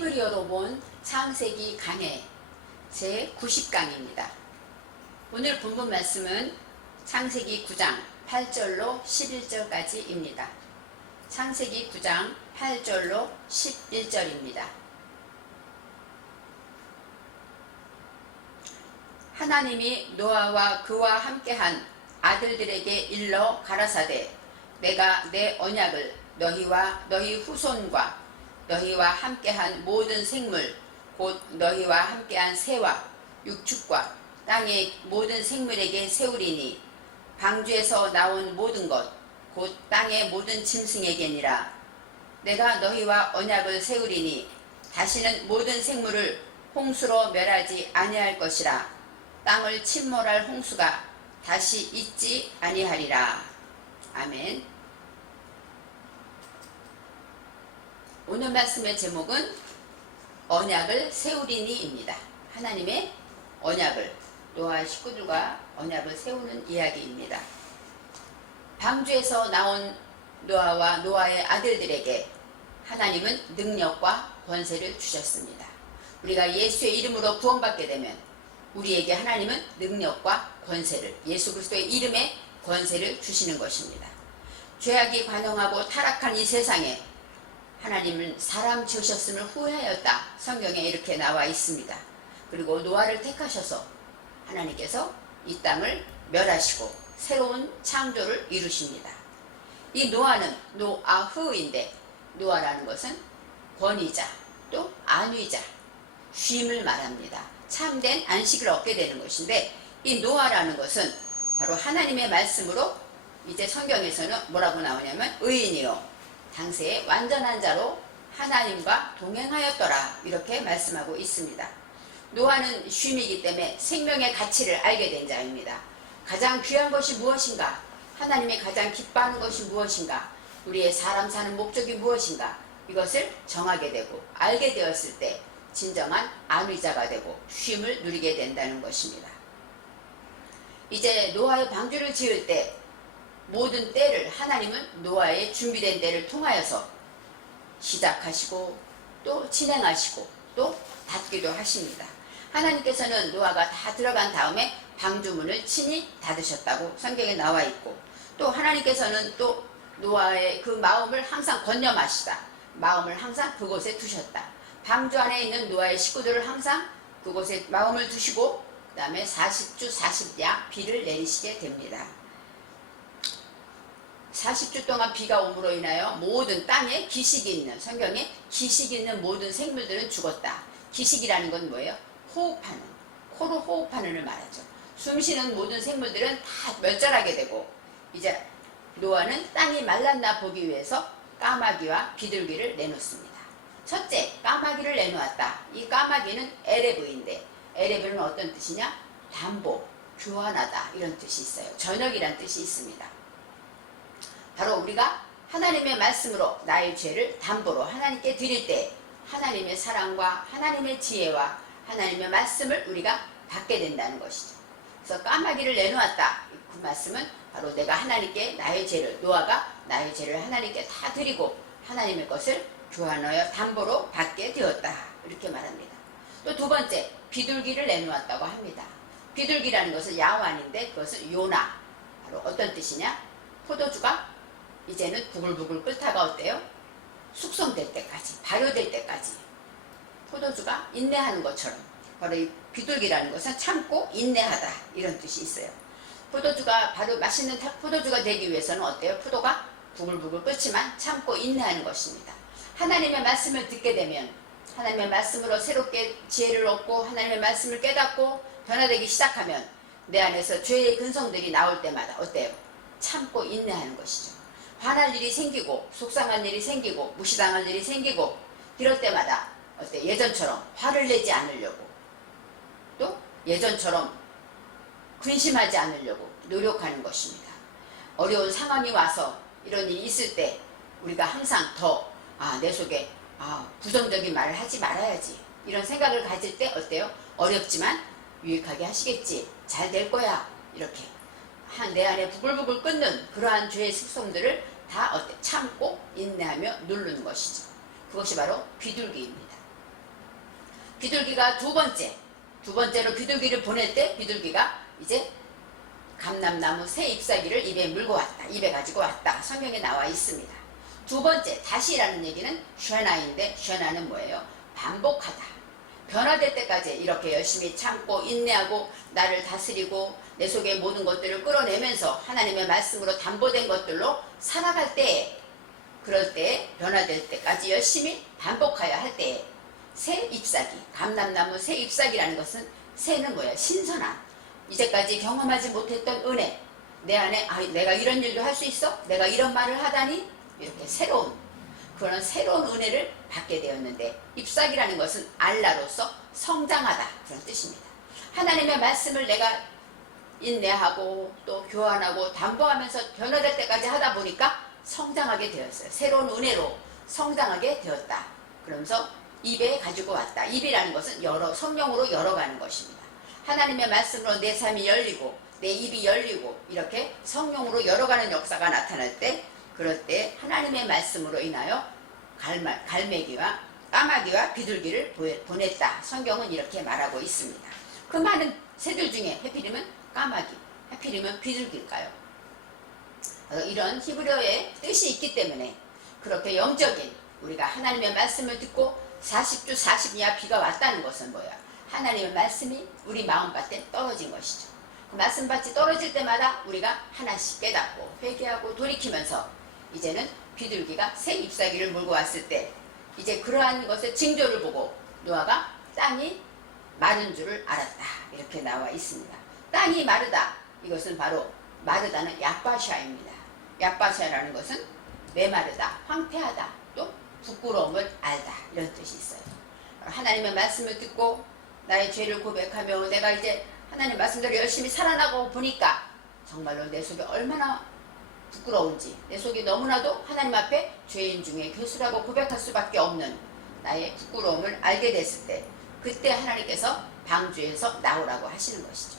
히브리어로 본 창세기 강해 제90강입니다. 오늘 본문 말씀은 창세기 9장 8절로 11절까지입니다. 창세기 9장 8절로 11절입니다. 하나님이 노아와 그와 함께한 아들들에게 일러 가라사대 내가 내 언약을 너희와 너희 후손과 너희와 함께한 모든 생물 곧 너희와 함께한 새와 육축과 땅의 모든 생물에게 세우리니 방주에서 나온 모든 것 곧 땅의 모든 짐승에게니라. 내가 너희와 언약을 세우리니 다시는 모든 생물을 홍수로 멸하지 아니할 것이라. 땅을 침몰할 홍수가 다시 있지 아니하리라. 아멘. 오늘 말씀의 제목은 언약을 세우리니입니다. 하나님의 언약을, 노아 식구들과 언약을 세우는 이야기입니다. 방주에서 나온 노아와 노아의 아들들에게 하나님은 능력과 권세를 주셨습니다. 우리가 예수의 이름으로 구원받게 되면 우리에게 하나님은 능력과 권세를, 예수 그리스도의 이름에 권세를 주시는 것입니다. 죄악이 관영하고 타락한 이 세상에 하나님은 사람 지으셨음을 후회하였다. 성경에 이렇게 나와 있습니다. 그리고 노아를 택하셔서 하나님께서 이 땅을 멸하시고 새로운 창조를 이루십니다. 이 노아는 노아흐인데 노아라는 것은 권위자 또 안위자 쉼을 말합니다. 참된 안식을 얻게 되는 것인데 이 노아라는 것은 바로 하나님의 말씀으로 이제 성경에서는 뭐라고 나오냐면 의인이요 당세의 완전한 자로 하나님과 동행하였더라 이렇게 말씀하고 있습니다. 노아는 쉼이기 때문에 생명의 가치를 알게 된 자입니다. 가장 귀한 것이 무엇인가? 하나님이 가장 기뻐하는 것이 무엇인가? 우리의 사람 사는 목적이 무엇인가? 이것을 정하게 되고 알게 되었을 때 진정한 안위자가 되고 쉼을 누리게 된다는 것입니다. 이제 노아의 방주를 지을 때 모든 때를 하나님은 노아의 준비된 때를 통하여서 시작하시고 또 진행하시고 또 닫기도 하십니다. 하나님께서는 노아가 다 들어간 다음에 방주문을 친히 닫으셨다고 성경에 나와 있고 또 하나님께서는 또 노아의 그 마음을 항상 권념하시다. 마음을 항상 그곳에 두셨다. 방주 안에 있는 노아의 식구들을 항상 그곳에 마음을 두시고 그 다음에 40주 40야 비를 내리시게 됩니다. 40주 동안 비가 오므로 인하여 모든 땅에 기식이 있는, 성경에 기식이 있는 모든 생물들은 죽었다. 기식이라는 건 뭐예요? 호흡하는, 코로 호흡하는을 말하죠. 숨쉬는 모든 생물들은 다 멸절하게 되고 이제 노아는 땅이 말랐나 보기 위해서 까마귀와 비둘기를 내놓습니다. 첫째, 까마귀를 내놓았다. 이 까마귀는 에레브인데 에레브는 어떤 뜻이냐? 담보, 교환하다 이런 뜻이 있어요. 저녁이란 뜻이 있습니다. 바로 우리가 하나님의 말씀으로 나의 죄를 담보로 하나님께 드릴 때 하나님의 사랑과 하나님의 지혜와 하나님의 말씀을 우리가 받게 된다는 것이죠. 그래서 까마귀를 내놓았다. 그 말씀은 바로 내가 하나님께 나의 죄를, 노아가 나의 죄를 하나님께 다 드리고 하나님의 것을 교환하여 담보로 받게 되었다. 이렇게 말합니다. 또 두 번째, 비둘기를 내놓았다고 합니다. 비둘기라는 것은 야완인데 그것은 요나. 바로 어떤 뜻이냐? 포도주가 이제는 부글부글 끓다가 어때요? 숙성될 때까지, 발효될 때까지 포도주가 인내하는 것처럼 바로 이 비둘기라는 것은 참고 인내하다 이런 뜻이 있어요. 포도주가 바로 맛있는 포도주가 되기 위해서는 어때요? 포도가 부글부글 끓지만 참고 인내하는 것입니다. 하나님의 말씀을 듣게 되면 하나님의 말씀으로 새롭게 지혜를 얻고 하나님의 말씀을 깨닫고 변화되기 시작하면 내 안에서 죄의 근성들이 나올 때마다 어때요? 참고 인내하는 것이죠. 화날 일이 생기고 속상한 일이 생기고 무시당할 일이 생기고 이럴 때마다 어때? 예전처럼 화를 내지 않으려고 또 예전처럼 근심하지 않으려고 노력하는 것입니다. 어려운 상황이 와서 이런 일이 있을 때 우리가 항상 더 내 속에 부정적인 말을 하지 말아야지 이런 생각을 가질 때 어때요? 어렵지만 유익하게 하시겠지, 잘 될 거야 이렇게 내 안에 부글부글 끓는 그러한 죄의 습성들을 다 참고 인내하며 누르는 것이죠. 그것이 바로 비둘기입니다. 비둘기가 두 번째로 비둘기를 보낼 때 비둘기가 이제 감람나무 새 잎사귀를 입에 물고 왔다. 입에 가지고 왔다. 성경에 나와 있습니다. 두 번째, 다시라는 얘기는 쉐나인데 쉐나는 뭐예요? 반복하다. 변화될 때까지 이렇게 열심히 참고 인내하고 나를 다스리고 내 속의 모든 것들을 끌어내면서 하나님의 말씀으로 담보된 것들로 살아갈 때, 그럴 때 변화될 때까지 열심히 반복하여야 할 때 새 잎사귀, 감람나무 새 잎사귀라는 것은 새는 뭐야? 신선한, 이제까지 경험하지 못했던 은혜, 내 안에 내가 이런 일도 할 수 있어? 내가 이런 말을 하다니? 이렇게 새로운 그런 새로운 은혜를 받게 되었는데, 잎사귀라는 것은 알라로서 성장하다, 그런 뜻입니다. 하나님의 말씀을 내가 인내하고 또 교환하고 담보하면서 변화될 때까지 하다 보니까 성장하게 되었어요. 새로운 은혜로 성장하게 되었다. 그러면서 입에 가지고 왔다. 입이라는 것은 성령으로 열어가는 것입니다. 하나님의 말씀으로 내 삶이 열리고 내 입이 열리고 이렇게 성령으로 열어가는 역사가 나타날 때, 그럴 때 하나님의 말씀으로 인하여 갈매기와 까마귀와 비둘기를 보냈다. 성경은 이렇게 말하고 있습니다. 그 많은 새들 중에 하필이면 까마귀, 하필이면 비둘기일까요? 이런 히브리어의 뜻이 있기 때문에 그렇게 영적인, 우리가 하나님의 말씀을 듣고 40주 40야 비가 왔다는 것은 뭐야? 하나님의 말씀이 우리 마음밭에 떨어진 것이죠. 그 말씀밭이 떨어질 때마다 우리가 하나씩 깨닫고 회개하고 돌이키면서 이제는 비둘기가 새 잎사귀를 물고 왔을 때 이제 그러한 것의 징조를 보고 노아가 땅이 마른 줄을 알았다. 이렇게 나와 있습니다. 땅이 마르다. 이것은 바로 마르다는 야바샤입니다. 야바샤라는 것은 메마르다, 황폐하다, 또 부끄러움을 알다, 이런 뜻이 있어요. 하나님의 말씀을 듣고 나의 죄를 고백하며 내가 이제 하나님 말씀대로 열심히 살아나고 보니까 정말로 내 속에 얼마나 부끄러운지, 내 속이 너무나도 하나님 앞에 죄인 중에 괴수라고 고백할 수밖에 없는 나의 부끄러움을 알게 됐을 때, 그때 하나님께서 방주에서 나오라고 하시는 것이죠.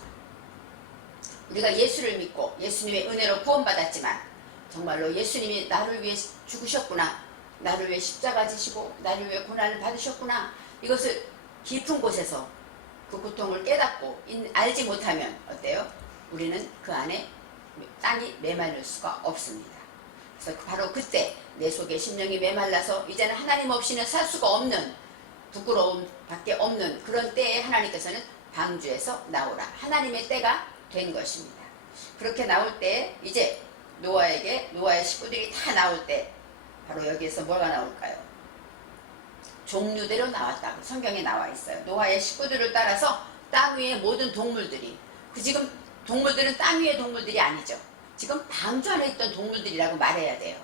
우리가 예수를 믿고 예수님의 은혜로 구원받았지만 정말로 예수님이 나를 위해 죽으셨구나, 나를 위해 십자가 지시고 나를 위해 고난을 받으셨구나, 이것을 깊은 곳에서 그 고통을 깨닫고 알지 못하면 어때요? 우리는 그 안에 땅이 메말릴 수가 없습니다. 그래서 바로 그때 내 속에 심령이 메말라서 이제는 하나님 없이는 살 수가 없는, 부끄러움 밖에 없는 그런 때에 하나님께서는 방주에서 나오라, 하나님의 때가 된 것입니다. 그렇게 나올 때 이제 노아의 식구들이 다 나올 때 바로 여기에서 뭐가 나올까요? 종류대로 나왔다고 성경에 나와 있어요. 노아의 식구들을 따라서 땅 위의 모든 동물들이, 지금 동물들은 땅 위의 동물들이 아니죠. 지금 방주 안에 있던 동물들이라고 말해야 돼요.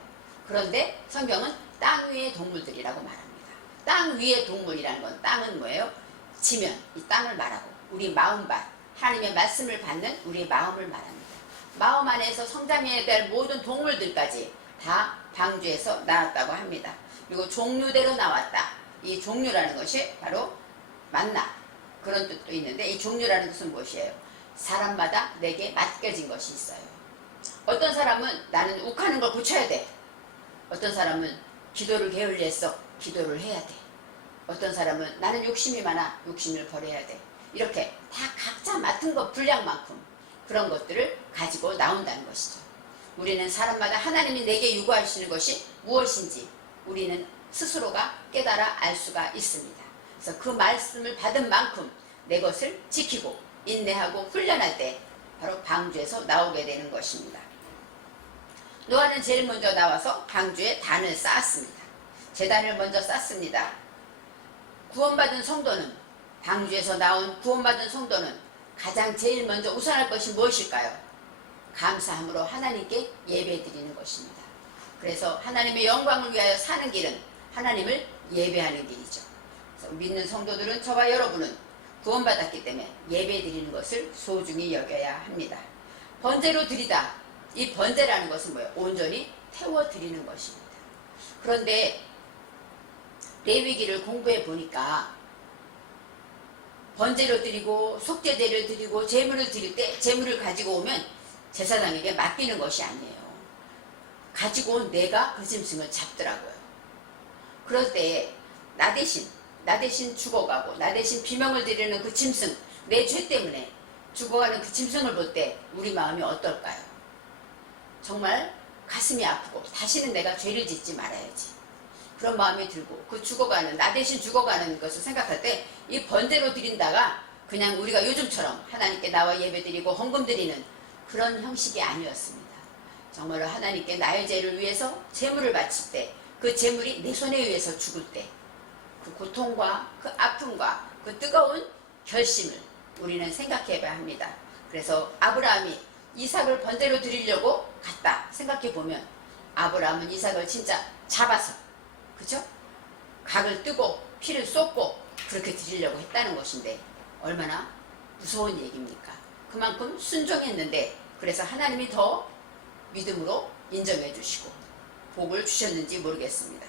그런데 성경은 땅 위의 동물들이라고 말합니다. 땅 위의 동물이라는 건, 땅은 뭐예요? 지면, 이 땅을 말하고 우리 마음밭, 하나님의 말씀을 받는 우리의 마음을 말합니다. 마음 안에서 성장해야 될 모든 동물들까지 다 방주에서 나왔다고 합니다. 그리고 종류대로 나왔다. 이 종류라는 것이 바로 만나, 그런 뜻도 있는데, 이 종류라는 것은 무엇이에요? 사람마다 내게 맡겨진 것이 있어요. 어떤 사람은 나는 욱하는 걸 고쳐야 돼. 어떤 사람은 기도를 게을리했어. 기도를 해야 돼. 어떤 사람은 나는 욕심이 많아. 욕심을 버려야 돼. 이렇게 다 각자 맡은 것 분량만큼 그런 것들을 가지고 나온다는 것이죠. 우리는 사람마다 하나님이 내게 요구하시는 것이 무엇인지 우리는 스스로가 깨달아 알 수가 있습니다. 그래서 그 말씀을 받은 만큼 내 것을 지키고 인내하고 훈련할 때 바로 방주에서 나오게 되는 것입니다. 노아는 제일 먼저 나와서 방주에 단을 쌓았습니다. 제단을 먼저 쌓습니다. 구원받은 성도는, 방주에서 나온 구원받은 성도는 가장 제일 먼저 우선할 것이 무엇일까요? 감사함으로 하나님께 예배드리는 것입니다. 그래서 하나님의 영광을 위하여 사는 길은 하나님을 예배하는 길이죠. 그래서 믿는 성도들은, 저와 여러분은 구원받았기 때문에 예배드리는 것을 소중히 여겨야 합니다. 번제로 드리다. 이 번제라는 것은 뭐예요? 온전히 태워드리는 것입니다. 그런데 레위기를 공부해 보니까 번제로 드리고 속죄제를 드리고 제물을 드릴 때 제물을 가지고 오면 제사장에게 맡기는 것이 아니에요. 가지고 온 내가 그 짐승을 잡더라고요. 그럴 때 나 대신 나 대신 죽어가고 나 대신 비명을 지르는 그 짐승, 내 죄 때문에 죽어가는 그 짐승을 볼 때 우리 마음이 어떨까요? 정말 가슴이 아프고 다시는 내가 죄를 짓지 말아야지, 그런 마음이 들고, 그 죽어가는, 나 대신 죽어가는 것을 생각할 때 이 번제로 드린다가 그냥 우리가 요즘처럼 하나님께 나와 예배드리고 헌금 드리는 그런 형식이 아니었습니다. 정말로 하나님께 나의 죄를 위해서 제물을 바칠 때, 그 제물이 내 손에 의해서 죽을 때 그 고통과 그 아픔과 그 뜨거운 결심을 우리는 생각해 봐야 합니다. 그래서 아브라함이 이삭을 번제로 드리려고 갔다 생각해 보면, 아브라함은 이삭을 진짜 잡아서, 그죠? 각을 뜨고 피를 쏟고 그렇게 드리려고 했다는 것인데 얼마나 무서운 얘기입니까? 그만큼 순종했는데, 그래서 하나님이 더 믿음으로 인정해 주시고 복을 주셨는지 모르겠습니다.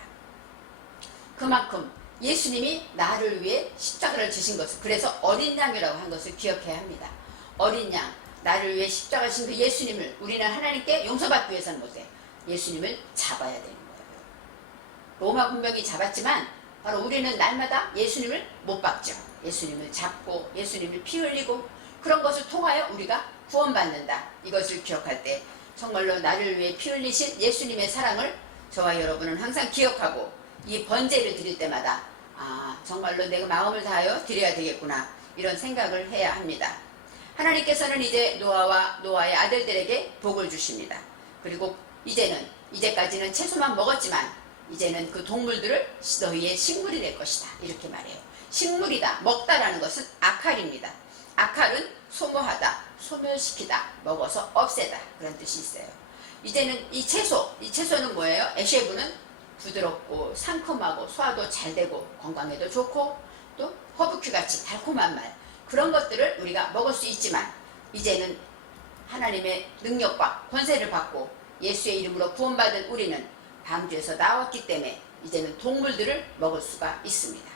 그만큼 예수님이 나를 위해 십자가를 지신 것을, 그래서 어린 양이라고 한 것을 기억해야 합니다. 어린 양, 나를 위해 십자가를 지신 그 예수님을 우리는 하나님께 용서받기 위해서는 못해, 예수님을 잡아야 되는 거예요. 로마 군병이 잡았지만 바로 우리는 날마다 예수님을 못 박죠. 예수님을 잡고 예수님을 피 흘리고 그런 것을 통하여 우리가 구원받는다. 이것을 기억할 때 정말로 나를 위해 피 흘리신 예수님의 사랑을 저와 여러분은 항상 기억하고, 이 번제를 드릴 때마다 정말로 내가 마음을 다하여 드려야 되겠구나, 이런 생각을 해야 합니다. 하나님께서는 이제 노아와 노아의 아들들에게 복을 주십니다. 그리고 이제까지는 채소만 먹었지만 이제는 그 동물들을 너희의 식물이 될 것이다, 이렇게 말해요. 식물이다, 먹다라는 것은 아칼입니다. 아칼은 소모하다, 소멸시키다, 먹어서 없애다, 그런 뜻이 있어요. 이제는 이 채소는 뭐예요? 에쉐브는 부드럽고 상큼하고 소화도 잘 되고 건강에도 좋고 또 허브큐같이 달콤한 맛, 그런 것들을 우리가 먹을 수 있지만, 이제는 하나님의 능력과 권세를 받고 예수의 이름으로 구원받은 우리는 방주에서 나왔기 때문에 이제는 동물들을 먹을 수가 있습니다.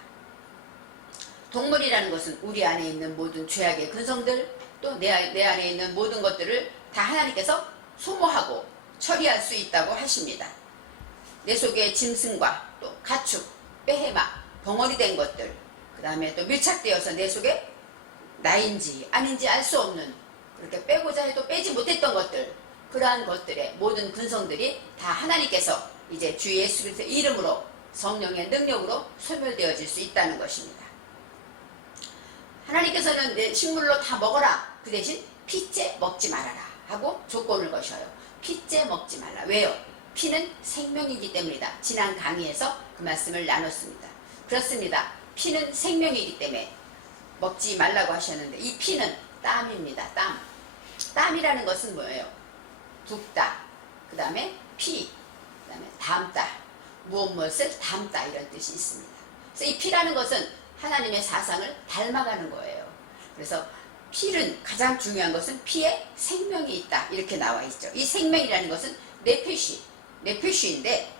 동물이라는 것은 우리 안에 있는 모든 죄악의 근성들, 또 내 안에 있는 모든 것들을 다 하나님께서 소모하고 처리할 수 있다고 하십니다. 내 속에 짐승과 또 가축, 빼해마, 벙어리 된 것들, 그 다음에 또 밀착되어서 내 속에 나인지 아닌지 알 수 없는, 그렇게 빼고자 해도 빼지 못했던 것들, 그러한 것들의 모든 근성들이 다 하나님께서 이제 주 예수 그리스도의 이름으로 성령의 능력으로 소멸되어질 수 있다는 것입니다. 하나님께서는 내 식물로 다 먹어라, 그 대신 피째 먹지 말아라 하고 조건을 거셔요. 피째 먹지 말라. 왜요? 피는 생명이기 때문이다. 지난 강의에서 그 말씀을 나눴습니다. 그렇습니다. 피는 생명이기 때문에 먹지 말라고 하셨는데, 이 피는 땀입니다. 땀이라는 것은 뭐예요? 붓다, 그 다음에 피, 그 다음에 담다, 무엇을 담다, 이런 뜻이 있습니다. 그래서 이 피라는 것은 하나님의 사상을 닮아가는 거예요. 그래서 피는 가장 중요한 것은 피에 생명이 있다, 이렇게 나와 있죠. 이 생명이라는 것은 네피쉬인데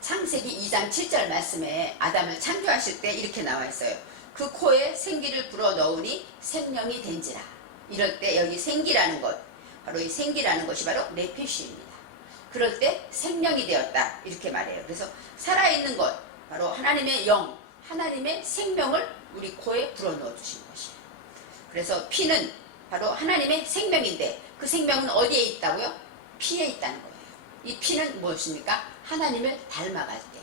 창세기 2장 7절 말씀에 아담을 창조하실 때 이렇게 나와 있어요. 그 코에 생기를 불어 넣으니 생명이 된지라. 이럴 때 여기 생기라는 것, 바로 이 생기라는 것이 바로 네피쉬입니다. 그럴 때 생명이 되었다, 이렇게 말해요. 그래서 살아있는 것, 바로 하나님의 영, 하나님의 생명을 우리 코에 불어 넣어 주신 것이에요. 그래서 피는 바로 하나님의 생명인데, 그 생명은 어디에 있다고요? 피에 있다는 거예요. 이 피는 무엇입니까? 하나님을 닮아갈 때,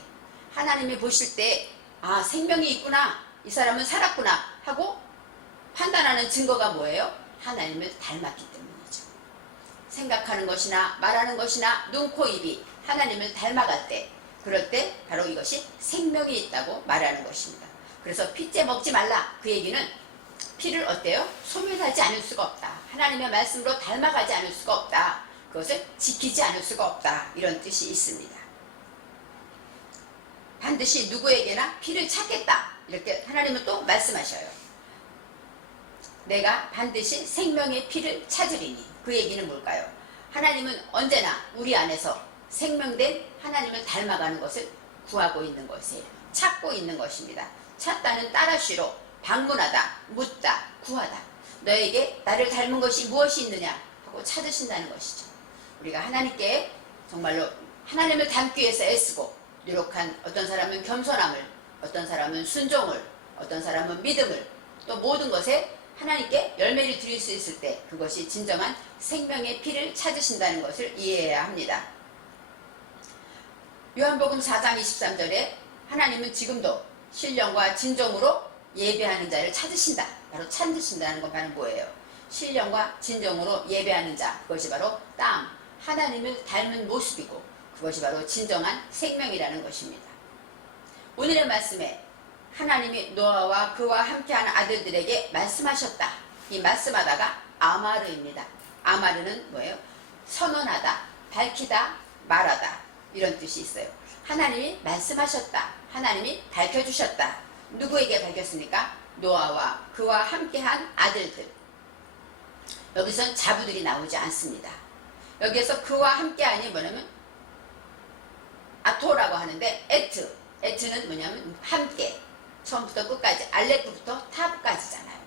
하나님이 보실 때 생명이 있구나, 이 사람은 살았구나 하고 판단하는 증거가 뭐예요? 하나님을 닮았기 때문이죠. 생각하는 것이나 말하는 것이나 눈, 코, 입이 하나님을 닮아갈 때, 그럴 때 바로 이것이 생명이 있다고 말하는 것입니다. 그래서 피째 먹지 말라, 그 얘기는 피를 어때요? 소멸하지 않을 수가 없다, 하나님의 말씀으로 닮아가지 않을 수가 없다, 그것을 지키지 않을 수가 없다, 이런 뜻이 있습니다. 반드시 누구에게나 피를 찾겠다, 이렇게 하나님은 또 말씀하셔요. 내가 반드시 생명의 피를 찾으리니, 그 얘기는 뭘까요? 하나님은 언제나 우리 안에서 생명된 하나님을 닮아가는 것을 구하고 있는 것이에요. 찾고 있는 것입니다. 찾다는 따라쉬로 방문하다, 묻다, 구하다. 너에게 나를 닮은 것이 무엇이 있느냐 하고 찾으신다는 것이죠. 우리가 하나님께 정말로 하나님을 닮기 위해서 애쓰고 노력한, 어떤 사람은 겸손함을, 어떤 사람은 순종을, 어떤 사람은 믿음을, 또 모든 것에 하나님께 열매를 드릴 수 있을 때 그것이 진정한 생명의 피를 찾으신다는 것을 이해해야 합니다. 요한복음 4장 23절에 하나님은 지금도 신령과 진정으로 예배하는 자를 찾으신다. 바로 찾으신다는 건 바로 뭐예요? 신령과 진정으로 예배하는 자, 그것이 바로 하나님을 닮은 모습이고 그것이 바로 진정한 생명이라는 것입니다. 오늘의 말씀에 하나님이 노아와 그와 함께하는 아들들에게 말씀하셨다. 이 말씀하다가 아마르입니다. 아마르는 뭐예요? 선언하다, 밝히다, 말하다 이런 뜻이 있어요. 하나님이 말씀하셨다. 하나님이 밝혀주셨다. 누구에게 밝혔습니까? 노아와 그와 함께한 아들들. 여기선 자부들이 나오지 않습니다. 여기에서 그와 함께하니 뭐냐면 아토라고 하는데 에트는 뭐냐면 함께, 처음부터 끝까지, 알레프부터 타브까지잖아요.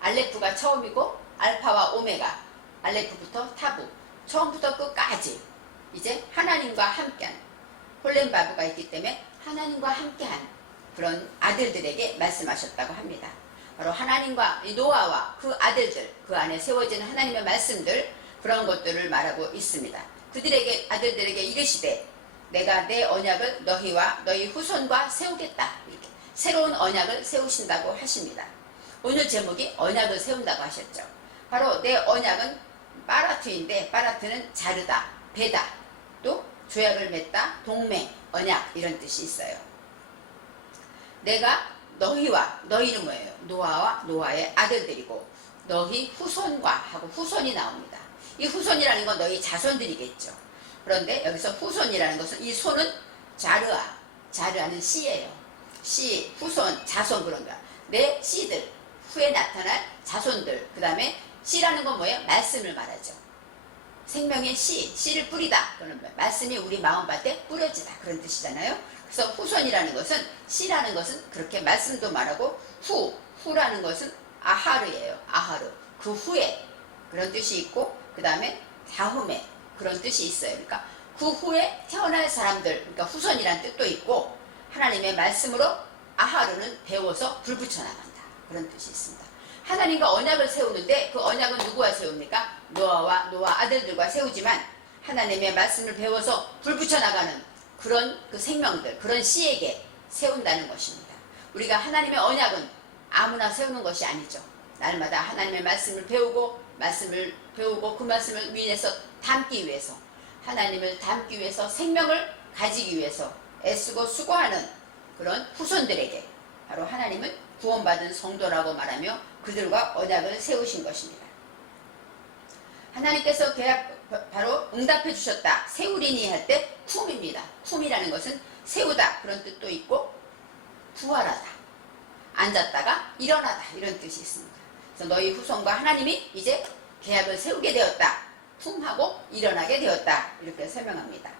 알레프가 처음이고 알파와 오메가, 알레프부터 타브, 처음부터 끝까지 이제 하나님과 함께한 홀렘바브가 있기 때문에 하나님과 함께한 그런 아들들에게 말씀하셨다고 합니다. 바로 하나님과 노아와 그 아들들, 그 안에 세워지는 하나님의 말씀들, 그런 것들을 말하고 있습니다. 그들에게, 아들들에게 이르시되 내가 내 언약을 너희와 너희 후손과 세우겠다. 이렇게 새로운 언약을 세우신다고 하십니다. 오늘 제목이 언약을 세운다고 하셨죠. 바로 내 언약은 파라트인데, 파라트는 자르다, 베다, 또 조약을 맺다, 동맹, 언약 이런 뜻이 있어요. 내가 너희와, 너희는 뭐예요? 노아와 노아의 아들들이고 너희 후손과 하고 후손이 나옵니다. 이 후손이라는 건 너희 자손들이겠죠. 그런데 여기서 후손이라는 것은 이 손은 자르아는 씨예요. 씨, 후손, 자손 그런 거야. 내 씨들, 후에 나타날 자손들. 그 다음에 씨라는 건 뭐예요? 말씀을 말하죠. 생명의 씨를 뿌리다. 그런 말씀이 우리 마음밭에 뿌려지다. 그런 뜻이잖아요. 그래서 후손이라는 것은, 씨라는 것은 그렇게 말씀도 말하고, 후라는 것은 아하르예요. 아하르. 그 후에 그런 뜻이 있고, 그 다음에 다음에 그런 뜻이 있어요. 그러니까 그 후에 태어날 사람들, 그러니까 후손이라는 뜻도 있고, 하나님의 말씀으로 아하르는 배워서 불 붙여나간다. 그런 뜻이 있습니다. 하나님과 언약을 세우는데 그 언약은 누구와 세웁니까? 노아와 노아 아들들과 세우지만 하나님의 말씀을 배워서 불 붙여나가는 그런 그 생명들, 그런 씨에게 세운다는 것입니다. 우리가 하나님의 언약은 아무나 세우는 것이 아니죠. 날마다 하나님의 말씀을 배우고 그 말씀을 위해서 담기 위해서, 하나님을 담기 위해서, 생명을 가지기 위해서 애쓰고 수고하는 그런 후손들에게 바로 하나님은 구원받은 성도라고 말하며 그들과 언약을 세우신 것입니다. 하나님께서 바로 응답해 주셨다. 세우리니 할 때 쿰입니다. 쿰이라는 것은 세우다 그런 뜻도 있고 부활하다, 앉았다가 일어나다 이런 뜻이 있습니다. 그래서 너희 후손과 하나님이 이제 계약을 세우게 되었다. 쿰하고 일어나게 되었다. 이렇게 설명합니다.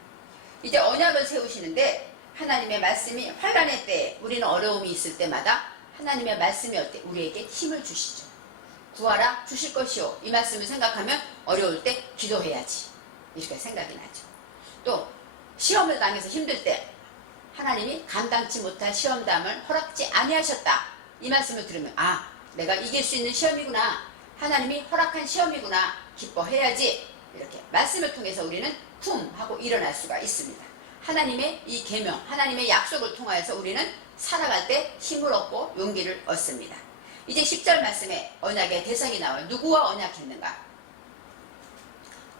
이제 언약을 세우시는데 하나님의 말씀이 환난의 때에, 우리는 어려움이 있을 때마다 하나님의 말씀이 우리에게 힘을 주시죠. 구하라 주실 것이요. 이 말씀을 생각하면 어려울 때 기도해야지. 이렇게 생각이 나죠. 또 시험을 당해서 힘들 때 하나님이 감당치 못할 시험담을 허락지 아니하셨다. 이 말씀을 들으면 내가 이길 수 있는 시험이구나. 하나님이 허락한 시험이구나. 기뻐해야지. 이렇게 말씀을 통해서 우리는 쿵 하고 일어날 수가 있습니다. 하나님의 이 계명, 하나님의 약속을 통하여서 우리는 살아갈 때 힘을 얻고 용기를 얻습니다. 이제 10절 말씀에 언약의 대상이 나와요. 누구와 언약했는가?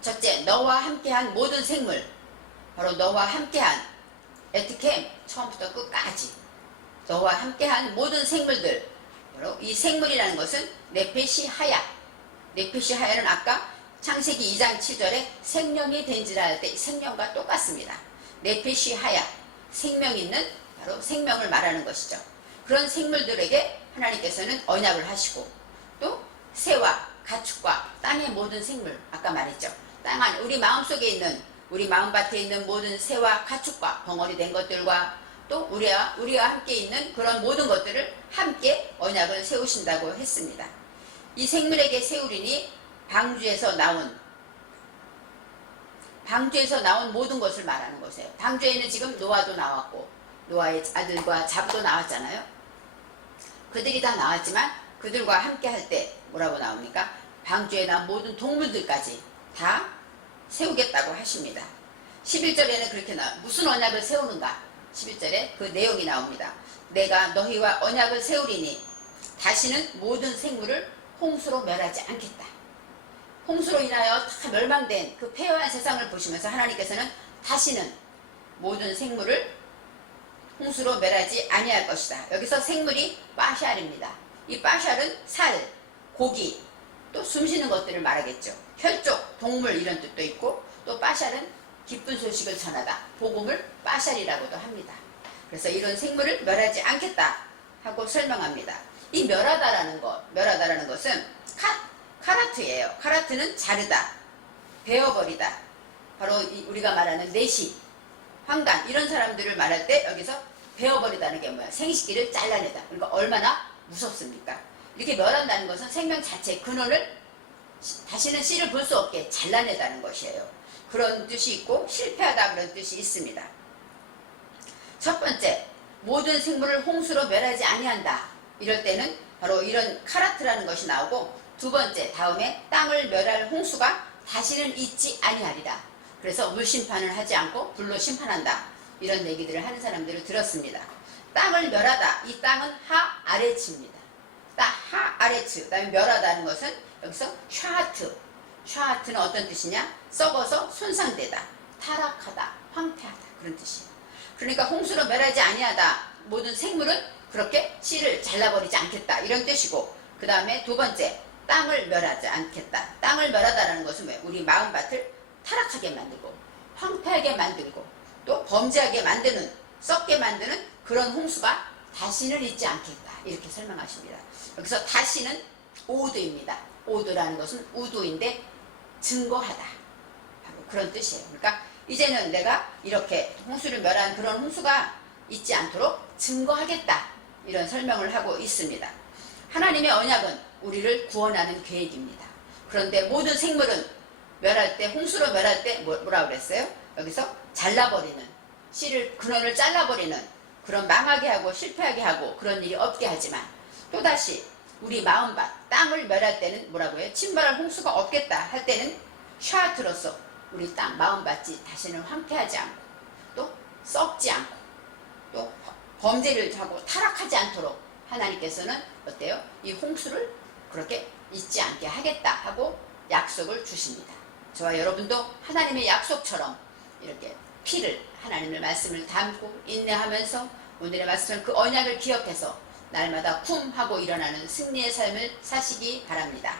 첫째, 너와 함께한 모든 생물. 바로 너와 함께한 에트캠, 처음부터 끝까지 너와 함께한 모든 생물들. 바로 이 생물이라는 것은 네페시 하야. 네페시 하야는 아까 창세기 2장 7절에 생명이 된지라 할 때 생명과 똑같습니다. 네페시 하야, 생명 있는 바로 생명을 말하는 것이죠. 그런 생물들에게 하나님께서는 언약을 하시고, 또 새와 가축과 땅의 모든 생물, 아까 말했죠. 땅 안에 우리 마음속에 있는, 우리 마음밭에 있는 모든 새와 가축과 벙어리 된 것들과 또 우리와 함께 있는 그런 모든 것들을 함께 언약을 세우신다고 했습니다. 이 생물에게 세우리니 방주에서 나온 모든 것을 말하는 것이에요. 방주에는 지금 노아도 나왔고 노아의 아들과 자부도 나왔잖아요. 그들이 다 나왔지만 그들과 함께 할 때 뭐라고 나옵니까? 방주에 난 모든 동물들까지 다 세우겠다고 하십니다. 11절에는 그렇게 무슨 언약을 세우는가? 11절에 그 내용이 나옵니다. 내가 너희와 언약을 세우리니 다시는 모든 생물을 홍수로 멸하지 않겠다. 홍수로 인하여 다 멸망된 그 폐허한 세상을 보시면서 하나님께서는 다시는 모든 생물을 홍수로 멸하지 아니할 것이다. 여기서 생물이 빠샬입니다. 이 빠샬은 살, 고기, 또 숨쉬는 것들을 말하겠죠. 혈족, 동물 이런 뜻도 있고 또 빠샬은 기쁜 소식을 전하다. 복음을 빠샬이라고도 합니다. 그래서 이런 생물을 멸하지 않겠다 하고 설명합니다. 이 멸하다라는 것은 카라트예요. 카라트는 자르다, 베어버리다. 바로 우리가 말하는 내시, 황간 이런 사람들을 말할 때 여기서 베어버리다는 게 뭐야? 생식기를 잘라내다. 그러니까 얼마나 무섭습니까? 이렇게 멸한다는 것은 생명 자체 근원을 다시는 씨를 볼 수 없게 잘라내다는 것이에요. 그런 뜻이 있고 실패하다 그런 뜻이 있습니다. 첫 번째, 모든 생물을 홍수로 멸하지 아니한다. 이럴 때는 바로 이런 카라트라는 것이 나오고, 두 번째 다음에 땅을 멸할 홍수가 다시는 있지 아니하리라. 그래서 물심판을 하지 않고 불로 심판한다. 이런 얘기들을 하는 사람들을 들었습니다. 땅을 멸하다. 이 땅은 하아레츠입니다. 하아레츠. 그 다음에 멸하다는 것은 여기서 샤하트. 샤하트는 어떤 뜻이냐? 썩어서 손상되다, 타락하다, 황폐하다 그런 뜻이에요. 그러니까 홍수로 멸하지 아니하다. 모든 생물은 그렇게 씨를 잘라버리지 않겠다 이런 뜻이고, 그 다음에 두 번째 땅을 멸하지 않겠다. 땅을 멸하다라는 것은 뭐예요? 우리 마음밭을 타락하게 만들고 황폐하게 만들고 또 범죄하게 만드는, 썩게 만드는 그런 홍수가 다시는 있지 않겠다 이렇게 설명하십니다. 여기서 다시는 오드입니다. 오드라는 것은 우두인데 증거하다, 바로 그런 뜻이에요. 그러니까 이제는 내가 이렇게 홍수를 멸한 그런 홍수가 있지 않도록 증거하겠다 이런 설명을 하고 있습니다. 하나님의 언약은 우리를 구원하는 계획입니다. 그런데 모든 생물은 멸할 때, 홍수로 멸할 때 뭐라고 그랬어요? 여기서 잘라버리는, 씨를 근원을 잘라버리는 그런 망하게 하고 실패하게 하고 그런 일이 없게 하지만, 또다시 우리 마음밭, 땅을 멸할 때는 뭐라고 해요? 침발할 홍수가 없겠다 할 때는 샤트로서 우리 땅, 마음밭이 다시는 황폐하지 않고 또 썩지 않고 또 범죄를 하고 타락하지 않도록 하나님께서는 어때요? 이 홍수를 그렇게 잊지 않게 하겠다 하고 약속을 주십니다. 저와 여러분도 하나님의 약속처럼 이렇게 피를, 하나님의 말씀을 담고 인내하면서 오늘의 말씀을, 그 언약을 기억해서 날마다 쿵 하고 일어나는 승리의 삶을 사시기 바랍니다.